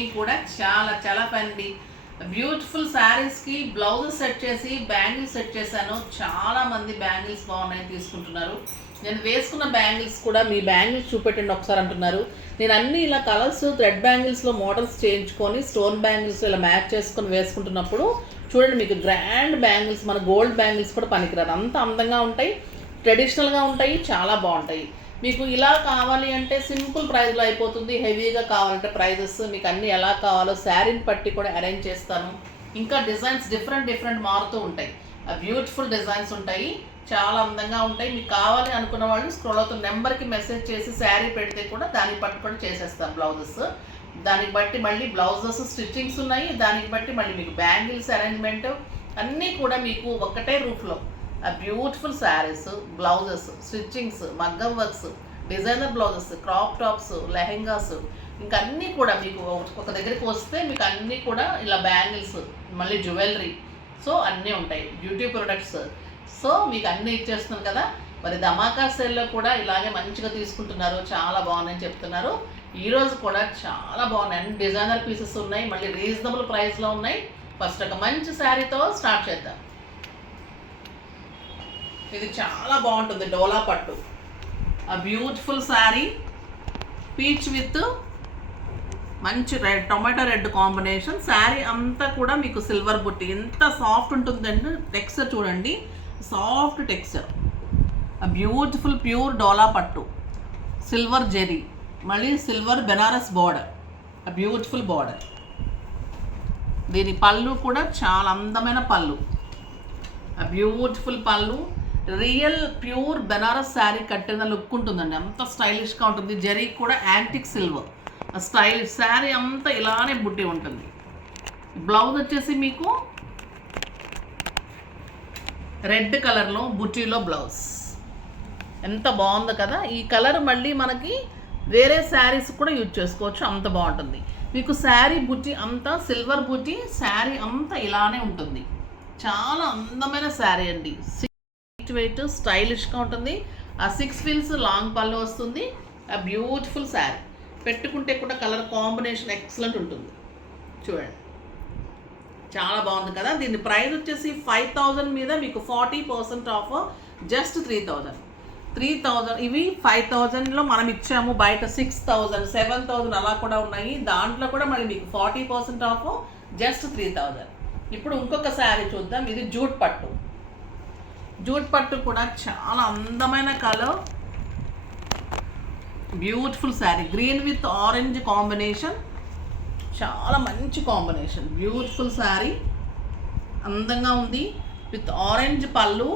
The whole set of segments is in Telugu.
నేను కూడా చాలా చాలా ఫ్యాన్. బ్యూటిఫుల్ శారీస్కి బ్లౌజెస్ సెట్ చేసి బ్యాంగిల్స్ సెట్ చేశాను. చాలామంది బ్యాంగిల్స్ బాగున్నాయి తీసుకుంటున్నారు. నేను వేసుకున్న బ్యాంగిల్స్ కూడా మీ బ్యాంగిల్స్ చూపెట్టండి ఒకసారి అంటున్నారు. నేను అన్ని ఇలా కలర్స్ థ్రెడ్ బ్యాంగిల్స్లో మోడల్స్ చేయించుకొని స్టోన్ బ్యాంగిల్స్ ఇలా మ్యాచ్ చేసుకొని వేసుకుంటున్నప్పుడు చూడండి, మీకు గ్రాండ్ బ్యాంగిల్స్, మన గోల్డ్ బ్యాంగిల్స్ కూడా పనికిరాదు, అంత అందంగా ఉంటాయి, ట్రెడిషనల్గా ఉంటాయి, చాలా బాగుంటాయి. మీకు ఇలా కావాలి అంటే సింపుల్ ప్రైస్లో అయిపోతుంది. హెవీగా కావాలంటే ప్రైజెస్ మీకు అన్నీ ఎలా కావాలో శారీని పట్టి కూడా అరేంజ్ చేస్తాను. ఇంకా డిజైన్స్ డిఫరెంట్ మారుతూ ఉంటాయి. బ్యూటిఫుల్ డిజైన్స్ ఉంటాయి, చాలా అందంగా ఉంటాయి. మీకు కావాలి అనుకున్న వాళ్ళు స్క్రోల్ అవుతున్న నెంబర్కి మెసేజ్ చేసి శారీ పెడితే కూడా దానికి పట్టు కూడా చేసేస్తాను బ్లౌజెస్. దానికి బట్టి మళ్ళీ బ్లౌజెస్ స్టిచ్చింగ్స్ ఉన్నాయి, దానికి బట్టి మళ్ళీ మీకు బ్యాంగిల్స్ అరేంజ్మెంట్ అన్నీ కూడా మీకు ఒకటే రూఫ్లో బ్యూటిఫుల్ శారీస్, బ్లౌజెస్, స్టిచ్చింగ్స్, మగ్గం works, designer blouses, crop tops, lehengas, ఇంకా అన్నీ కూడా మీకు ఒక దగ్గరికి వస్తే మీకు అన్నీ కూడా ఇలా బ్యాంగిల్స్, మళ్ళీ జ్యువెలరీ, సో అన్నీ ఉంటాయి, బ్యూటీ ప్రొడక్ట్స్. సో మీకు అన్నీ ఇచ్చేస్తున్నాను కదా. మరి ధమాకా సేల్లో కూడా ఇలాగే మంచిగా తీసుకుంటున్నారు, చాలా బాగున్నాయని చెప్తున్నారు. ఈరోజు కూడా చాలా బాగున్నాయి, అన్ని డిజైనర్ పీసెస్ ఉన్నాయి, మళ్ళీ రీజనబుల్ ప్రైస్లో ఉన్నాయి. ఫస్ట్ ఒక మంచి శారీతో స్టార్ట్ చేద్దాం. ఇది చాలా బాగుంటుంది, డోలా పట్టు, ఆ బ్యూటిఫుల్ శారీ, పీచ్ విత్ మంచి red, tomato red combination. Sari అంతా కూడా మీకు సిల్వర్ బుట్టి, ఎంత సాఫ్ట్ ఉంటుందండి. టెక్స్చర్ చూడండి, సాఫ్ట్ టెక్స్చర్, ఆ బ్యూటిఫుల్ ప్యూర్ డోలా పట్టు, సిల్వర్ జెరీ, మళ్ళీ సిల్వర్ బెనారస్ బార్డర్, ఆ బ్యూటిఫుల్ బార్డర్. దీని పళ్ళు కూడా చాలా అందమైన పళ్ళు, ఆ బ్యూటిఫుల్ పళ్ళు. రియల్ ప్యూర్ బెనారస్ శారీ కట్టిన లుక్ ఉంటుందండి, అంత స్టైలిష్గా ఉంటుంది. జరీ కూడా యాంటిక్ సిల్వర్, స్టైలిష్ శారీ అంతా ఇలానే బుట్టి ఉంటుంది. బ్లౌజ్ వచ్చేసి మీకు రెడ్ కలర్లో బుట్టీలో బ్లౌజ్, ఎంత బాగుంది కదా. ఈ కలర్ మళ్ళీ మనకి వేరే శారీస్ కూడా యూజ్ చేసుకోవచ్చు, అంత బాగుంటుంది. మీకు శారీ బుట్టి అంతా సిల్వర్ బుట్టి, శారీ అంతా ఇలానే ఉంటుంది. చాలా అందమైన శారీ అండి, వెయిట్, స్టైలిష్గా ఉంటుంది. ఆ 6 ఫీల్స్ లాంగ్ పళ్ళు వస్తుంది. ఆ బ్యూటిఫుల్ శారీ పెట్టుకుంటే కూడా కలర్ కాంబినేషన్ ఎక్సలెంట్ ఉంటుంది. చూడండి, చాలా బాగుంది కదా. దీని ప్రైస్ వచ్చేసి 5000 మీద మీకు 40% ఆఫ్, జస్ట్ 3000. ఇవి 5000లో మనం ఇచ్చాము, బయట 6000, 7000 అలా కూడా ఉన్నాయి. దాంట్లో కూడా మళ్ళీ మీకు 40% ఆఫ్, జస్ట్ 3000. ఇప్పుడు ఇంకొక శారీ చూద్దాం. ఇది జూట్ పట్టు. జూట్ పట్టు కూడా చాలా అందమైన colour, beautiful sari, green with orange combination, చాలా మంచి కాంబినేషన్. బ్యూటిఫుల్ శారీ, అందంగా ఉంది, విత్ ఆరెంజ్ పళ్ళు,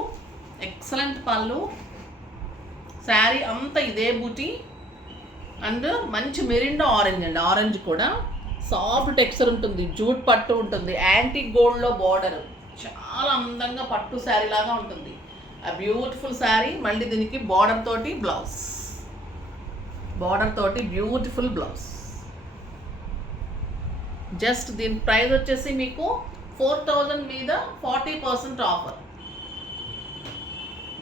ఎక్సలెంట్ పళ్ళు. శారీ అంతా ఇదే బూటీ అండ్ మంచి మెరిండా ఆరెంజ్ అండి, ఆరెంజ్ కూడా సాఫ్ట్ టెక్స్చర్ ఉంటుంది. జూట్ పట్టు ఉంటుంది, యాంటిక్ గోల్డ్లో బార్డర్, చాలా అందంగా పట్టు శారీ లాగా ఉంటుంది. ఆ బ్యూటిఫుల్ శారీ, మళ్ళీ దీనికి బార్డర్ తోటి బ్లౌజ్, బ్యూటిఫుల్ బ్లౌజ్. జస్ట్ దీని ప్రైస్ వచ్చేసి మీకు 4000 మీద 40% ఆఫర్,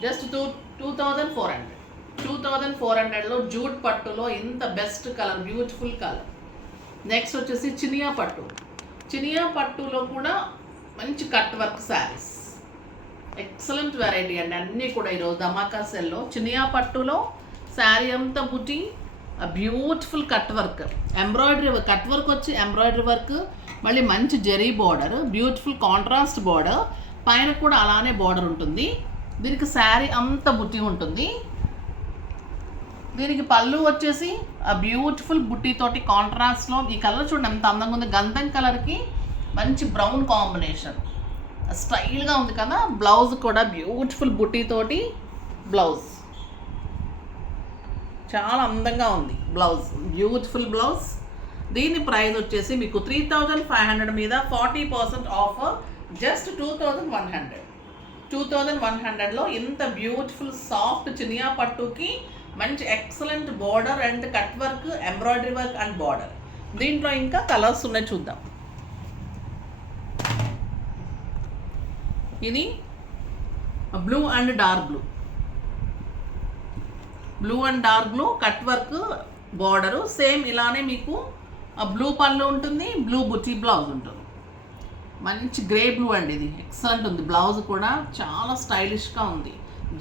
జస్ట్ 2400లో జూట్ పట్టులో ఇంత best colour, beautiful colour. Next వచ్చేసి చినియా పట్టులో కూడా మంచి cut work saris, excellent variety అండి. అన్నీ కూడా ఈరోజు ధమాకా సెల్లో చినియా పట్టులో శారీ అంతా బుట్టి, beautiful cut work, embroidery cut work వచ్చి ఎంబ్రాయిడరీ వర్క్, మళ్ళీ మంచి zari border, beautiful contrast border, పైన కూడా అలానే బార్డర్ ఉంటుంది. దీనికి శారీ అంతా బుట్టి ఉంటుంది. దీనికి పళ్ళు వచ్చేసి ఆ బ్యూటిఫుల్ బుట్టితోటి కాంట్రాస్ట్లో, ఈ కలర్ చూడండి ఎంత అందంగా ఉంది, గంధం కలర్కి మంచి బ్రౌన్ కాంబినేషన్, స్టైల్గా ఉంది కదా. బ్లౌజ్ కూడా బ్యూటిఫుల్ బుట్టితోటి బ్లౌజ్, చాలా అందంగా ఉంది బ్లౌజ్, బ్యూటిఫుల్ బ్లౌజ్. దీని ప్రైస్ వచ్చేసి మీకు 3500 మీద 40% ఆఫర్, జస్ట్ 2100లో ఇంత బ్యూటిఫుల్ సాఫ్ట్ చినియా పట్టుకి మంచి excellent border and cut work, embroidery work and border. దీంట్లో ఇంకా కలర్స్ ఉన్నాయి, చూద్దాం. ఇది blue and dark blue cut work border, same ఇలానే మీకు ఆ బ్లూ పళ్ళు ఉంటుంది, బ్లూ బుటీ బ్లౌజ్ ఉంటుంది. మంచి గ్రే బ్లూ అండి, ఇది ఎక్సలెంట్ ఉంది. బ్లౌజ్ కూడా చాలా స్టైలిష్గా ఉంది.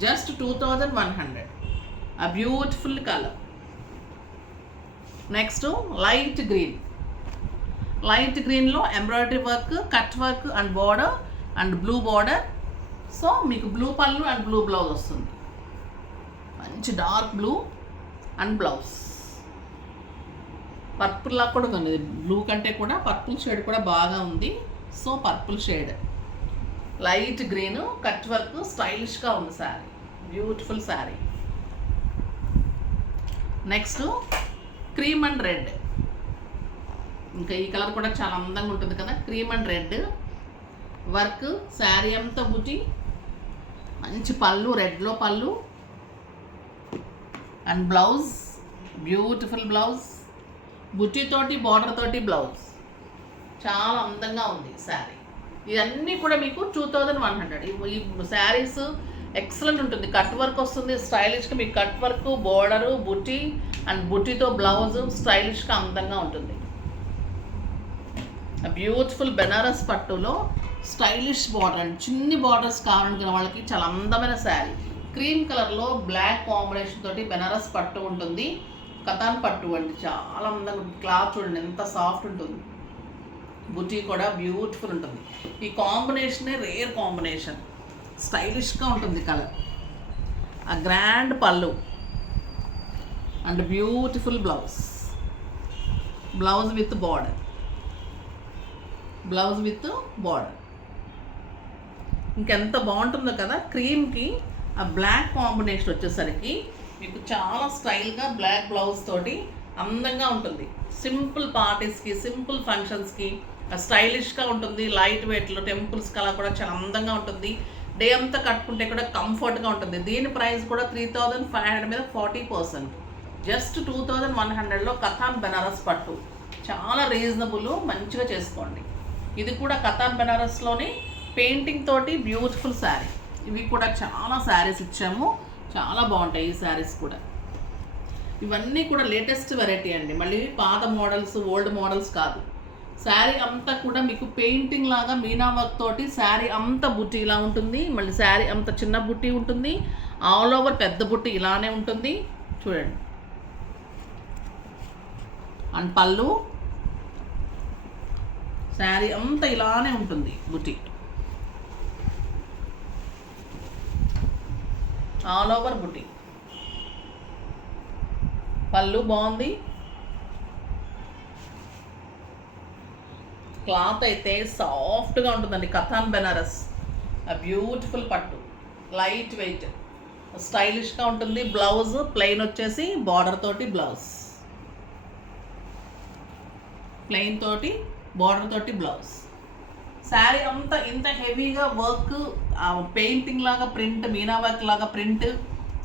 జస్ట్ 2100. ఆ beautiful colour. Next light green. Light గ్రీన్లో embroidery work, cut work and border and blue border. So మీకు బ్లూ పళ్ళు అండ్ బ్లూ బ్లౌజ్ వస్తుంది. మంచి dark blue and blouse. Purple లాగా కూడా ఉంది, బ్లూ కంటే కూడా పర్పుల్ షేడ్ కూడా బాగా ఉంది. So purple shade, light green, cut work, స్టైలిష్గా ఉంది sari. Beautiful sari. Next cream and red. ఇంకా ఈ కలర్ కూడా చాలా అందంగా ఉంటుంది కదా. Cream and red work, sari అంతా బుటీ, మంచి పళ్ళు, రెడ్లో పళ్ళు అండ్ బ్లౌజ్, బ్యూటిఫుల్ బ్లౌజ్, బుటీ తోటి బార్డర్ తోటి బ్లౌజ్. చాలా అందంగా ఉంది శారీ. ఇవన్నీ కూడా మీకు 2100. ఈ శారీస్ ఎక్సలెంట్ ఉంటుంది. కట్ వర్క్ వస్తుంది స్టైలిష్గా. మీకు cut work, border, buti and బుటీతో blouse స్టైలిష్గా అందంగా ఉంటుంది. బ్యూటిఫుల్ బెనారస్ పట్టులో స్టైలిష్ బార్డర్ అండ్ చిన్ని బార్డర్స్ కావాలనుకున్న వాళ్ళకి చాలా అందమైన శారీ. క్రీమ్ కలర్లో బ్లాక్ కాంబినేషన్ తోటి బెనారస్ పట్టు ఉంటుంది. కతాన్ పట్టు అండి, చాలా అందంగా ఉంటుంది. క్లాత్ చూడండి ఎంత సాఫ్ట్ ఉంటుంది. బుటీ కూడా బ్యూటిఫుల్ ఉంటుంది. ఈ కాంబినేషనే రేర్ కాంబినేషన్. స్టైలిష్గా ఉంటుంది కలర్. ఆ గ్రాండ్ పళ్ళు and beautiful blouse. Blouse with border, blouse with border. ఇంకెంత బాగుంటుందో కదా. క్రీమ్కి ఆ బ్లాక్ కాంబినేషన్ వచ్చేసరికి మీకు చాలా స్టైల్గా బ్లాక్ బ్లౌజ్ తోటి అందంగా ఉంటుంది. సింపుల్ పార్టీస్కి, సింపుల్ ఫంక్షన్స్కి స్టైలిష్గా ఉంటుంది. లైట్ వెయిట్లో టెంపుల్స్కి అలా కూడా చాలా అందంగా ఉంటుంది. డే అంతా కట్టుకుంటే కూడా కంఫర్ట్గా ఉంటుంది. దీని ప్రైస్ కూడా 3500 మీద 40%. జస్ట్ 2100లో కథాన్ బెనారస్ పట్టు. చాలా రీజనబుల్, మంచిగా చేసుకోండి. ఇది కూడా కథాన్ బెనారస్లోని పెయింటింగ్ తోటి బ్యూటిఫుల్ శారీ. ఇవి కూడా చాలా శారీస్ ఇచ్చాము, చాలా బాగుంటాయి ఈ శారీస్ కూడా. ఇవన్నీ కూడా లేటెస్ట్ వెరైటీ అండి. మళ్ళీ పాత మోడల్స్, ఓల్డ్ మోడల్స్ కాదు. శారీ అంతా కూడా మీకు పెయింటింగ్ లాగా మీనా వర్క్ తోటి శారీ అంతా బుట్టి ఇలా ఉంటుంది. మళ్ళీ శారీ అంత చిన్న బుట్టి ఉంటుంది. ఆల్ ఓవర్ పెద్ద బుట్టి ఇలానే ఉంటుంది చూడండి. అండ్ పళ్ళు, శారీ అంతా ఇలానే ఉంటుంది బుట్టి. ఆల్ ఓవర్ బుట్టి. పళ్ళు బాగుంది. క్లాత్ అయితే సాఫ్ట్గా ఉంటుందండి. కథాన్ బెనారస్, ఆ బ్యూటిఫుల్ పట్టు, లైట్ వెయిట్, స్టైలిష్గా ఉంటుంది. బ్లౌజ్ ప్లెయిన్ వచ్చేసి బార్డర్ తోటి బ్లౌజ్, ప్లెయిన్ తోటి బార్డర్ తోటి బ్లౌజ్. శారీ అంతా ఇంత హెవీగా వర్క్, పెయింటింగ్ లాగా ప్రింట్, మీనా వర్క్ లాగా ప్రింట్,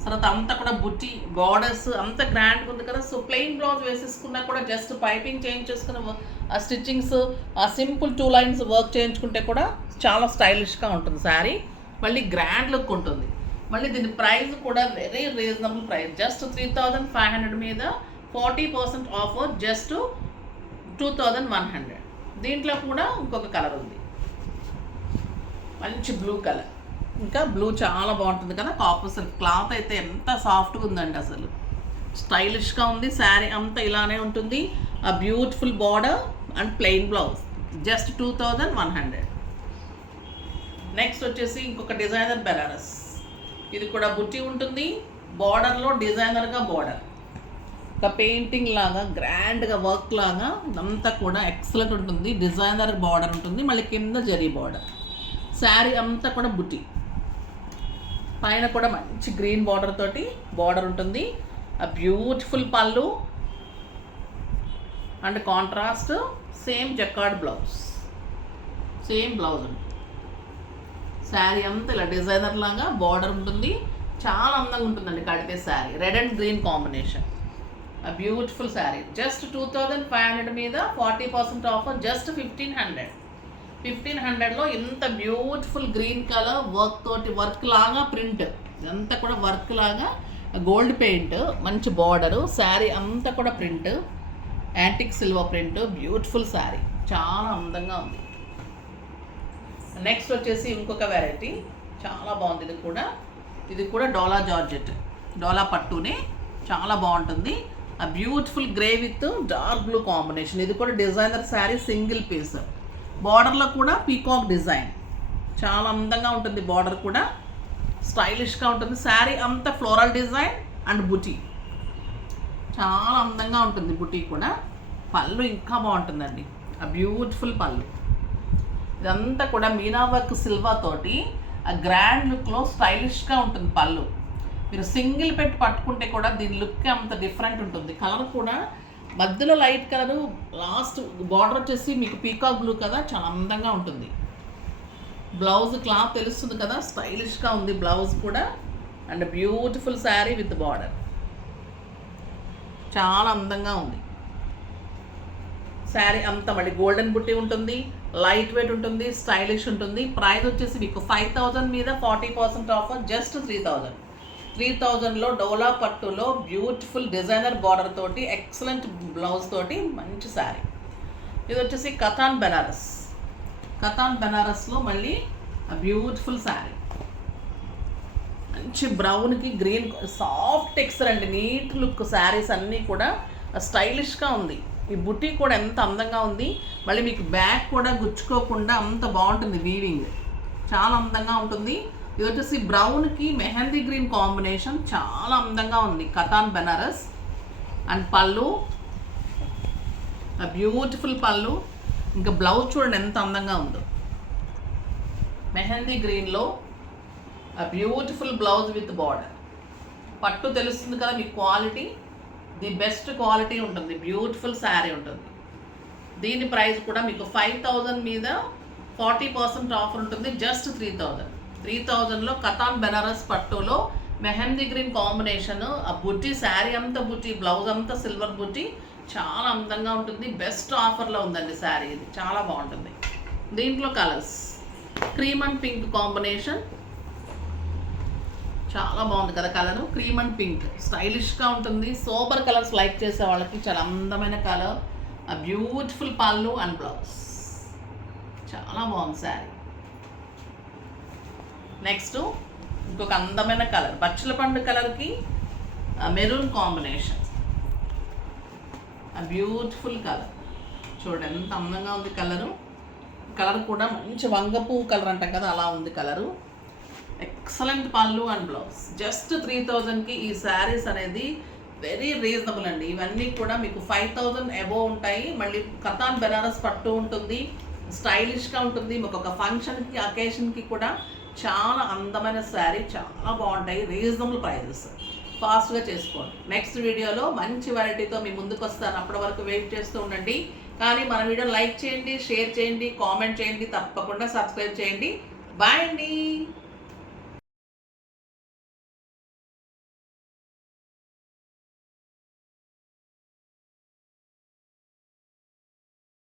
తర్వాత అంతా కూడా బుట్టి బార్డర్స్ అంతా గ్రాండ్గా ఉంది కదా. సో ప్లెయిన్ బ్లౌజ్ వేసేసుకున్నా కూడా జస్ట్ పైపింగ్ చేయించేసుకున్న ఆ స్టిచ్చింగ్స్, ఆ సింపుల్ 2 లైన్స్ వర్క్ చేయించుకుంటే కూడా చాలా స్టైలిష్గా ఉంటుంది శారీ. మళ్ళీ గ్రాండ్ లుక్ ఉంటుంది. మళ్ళీ దీని ప్రైస్ కూడా వెరీ రీజనబుల్ ప్రైస్. జస్ట్ 3500 మీద 40% ఆఫర్. జస్ట్ 2100. దీంట్లో కూడా ఇంకొక కలర్ ఉంది, మంచి బ్లూ కలర్. ఇంకా బ్లూ చాలా బాగుంటుంది కదా. కాపర్ సిల్క్ క్లాత్ అయితే ఎంత సాఫ్ట్గా ఉందండి, అసలు స్టైలిష్గా ఉంది. శారీ అంతా ఇలానే ఉంటుంది. ఆ beautiful border and plain blouse. Just 2100. Next వచ్చేసి ఇంకొక డిజైనర్ బెనారస్. ఇది కూడా బుట్టి ఉంటుంది. బార్డర్లో డిజైనర్గా బార్డర్, ఒక పెయింటింగ్ లాగా గ్రాండ్గా వర్క్ లాగా అంతా కూడా ఎక్సలెంట్ ఉంటుంది. డిజైనర్ బార్డర్ ఉంటుంది. మళ్ళీ కింద జరీ బార్డర్. శారీ అంతా కూడా బుట్టి. పైన కూడా మంచి గ్రీన్ బార్డర్ తోటి బార్డర్ ఉంటుంది. ఆ బ్యూటిఫుల్ పళ్ళు and contrast same jacquard blouse, same blouse ఉంటుంది. శారీ అంతా ఇలా డిజైనర్ లాగా బార్డర్ ఉంటుంది. చాలా అందంగా ఉంటుందండి కడితే sari. Red and green combination. ఆ బ్యూటిఫుల్ శారీ. జస్ట్ 2500 మీద 40% ఆఫర్. జస్ట్ 1500. 1500లో ఇంత బ్యూటిఫుల్ గ్రీన్ కలర్ వర్క్ తోటి, వర్క్ లాగా ప్రింట్, ఇదంతా కూడా వర్క్ లాగా గోల్డ్ పెయింట్, మంచి బార్డరు, శారీ అంతా కూడా print, antique silver print beautiful sari, చాలా అందంగా ఉంది. నెక్స్ట్ వచ్చేసి ఇంకొక వెరైటీ చాలా బాగుంది. ఇది కూడా డోలా జార్జెట్, డోలా పట్టునే చాలా బాగుంటుంది. ఆ beautiful grey with dark blue combination. ఇది కూడా డిజైనర్ శారీ, సింగిల్ పీస్. బార్డర్లో కూడా పీకాక్ డిజైన్, చాలా అందంగా ఉంటుంది. బార్డర్ కూడా స్టైలిష్గా ఉంటుంది. శారీ అంతా ఫ్లోరల్ డిజైన్ అండ్ బుటీ, చాలా అందంగా ఉంటుంది. బుటీ కూడా. పళ్ళు ఇంకా బాగుంటుందండి, ఆ బ్యూటిఫుల్ పళ్ళు. ఇదంతా కూడా మీనా వర్క్ సిల్వర్ తోటి ఆ గ్రాండ్ లుక్లో స్టైలిష్గా ఉంటుంది పళ్ళు. మీరు సింగిల్ పెట్టి పట్టుకుంటే కూడా దీని లుక్ అంత డిఫరెంట్ ఉంటుంది. కలర్ కూడా మధ్యలో లైట్ కలరు, లాస్ట్ బార్డర్ వచ్చేసి మీకు పీకాక్ బ్లూ కదా, చాలా అందంగా ఉంటుంది. బ్లౌజ్ క్లాత్ తెలుస్తుంది కదా, స్టైలిష్గా ఉంది బ్లౌజ్ కూడా. And beautiful sari with border, చాలా అందంగా ఉంది. శారీ అంతా మళ్ళీ గోల్డెన్ బుట్టి ఉంటుంది, లైట్ వెయిట్ ఉంటుంది, స్టైలిష్ ఉంటుంది. ప్రైస్ వచ్చేసి మీకు 5,000 మీద 40% ఆఫర్, జస్ట్ 3,000. 3,000లో డోలా పట్టులో బ్యూటిఫుల్ డిజైనర్ బార్డర్ తోటి, ఎక్సలెంట్ బ్లౌజ్ తోటి మంచి శారీ. ఇది వచ్చేసి కథాన్ బెనారస్. కథాన్ బెనారస్లో మళ్ళీ బ్యూటిఫుల్ శారీ, మంచి బ్రౌన్కి గ్రీన్, సాఫ్ట్ టెక్స్చర్ అండి, నీట్ లుక్. శారీస్ అన్నీ కూడా స్టైలిష్గా ఉంది. ఈ బుట్టి కూడా ఎంత అందంగా ఉంది. మళ్ళీ మీకు బ్యాక్ కూడా గుచ్చుకోకుండా అంత బాగుంటుంది. వీవింగ్ చాలా అందంగా ఉంటుంది. ఇది వచ్చేసి బ్రౌన్కి మెహందీ గ్రీన్ కాంబినేషన్, చాలా అందంగా ఉంది. కథాన్ బెనారస్. అండ్ పళ్ళు, బ్యూటిఫుల్ పళ్ళు. ఇంకా బ్లౌజ్ చూడండి ఎంత అందంగా ఉందో. మెహందీ గ్రీన్లో బ్యూటిఫుల్ బ్లౌజ్ విత్ బార్డర్. పట్టు తెలుస్తుంది కదా మీకు, క్వాలిటీ ది బెస్ట్ క్వాలిటీ ఉంటుంది. బ్యూటిఫుల్ శారీ ఉంటుంది. దీని ప్రైస్ కూడా మీకు 5,000 మీద 40% ఆఫర్ ఉంటుంది, జస్ట్ 3,000. 3,000లో కథాన్ బెనారస్ పట్టులో మెహందీ గ్రీన్ కాంబినేషన్, ఆ బుట్టి, శారీ అంతా బుట్టి, బ్లౌజ్ అంతా సిల్వర్ బుట్టి, చాలా అందంగా ఉంటుంది. బెస్ట్ ఆఫర్లో ఉందండి శారీ. ఇది చాలా బాగుంటుంది. దీంట్లో colours cream and pink combination, చాలా బాగుంది కదా కలరు. క్రీమ్ అండ్ పింక్ స్టైలిష్గా ఉంటుంది. సోబర్ కలర్స్ లైక్ చేసే వాళ్ళకి చాలా అందమైన కలర్. ఆ బ్యూటిఫుల్ పళ్ళు అండ్ బ్లౌజ్, చాలా బాగుంది శారీ. నెక్స్ట్ ఇంకొక అందమైన కలర్, బచ్చల పండు కలర్కి మెరూన్ కాంబినేషన్. ఆ బ్యూటిఫుల్ కలర్ చూడండి ఎంత అందంగా ఉంది కలరు. కలర్ కూడా మంచి వంగపూ కలర్ అంటాం కదా, అలా ఉంది కలరు. ఎక్సలెంట్ పళ్ళు అండ్ బ్లౌజ్. జస్ట్ 3,000కి ఈ శారీస్ అనేది వెరీ రీజనబుల్ అండి. ఇవన్నీ కూడా మీకు 5,000 అబోవ్ ఉంటాయి. మళ్ళీ కథాన్ బెనారస్ పట్టు ఉంటుంది, స్టైలిష్గా ఉంటుంది. మీకు ఒక ఫంక్షన్కి, అకేషన్కి కూడా చాలా అందమైన శారీ, చాలా బాగుంటాయి. Reasonable prices. ఫాస్ట్గా చేసుకోండి. నెక్స్ట్ వీడియోలో మంచి వెరైటీతో మీ ముందుకు వస్తాను. అప్పటి వరకు వెయిట్ చేస్తూ ఉండండి. కానీ మన వీడియో లైక్ చేయండి, షేర్ చేయండి, కామెంట్ చేయండి, తప్పకుండా సబ్స్క్రైబ్ చేయండి. బాయ్ అండి.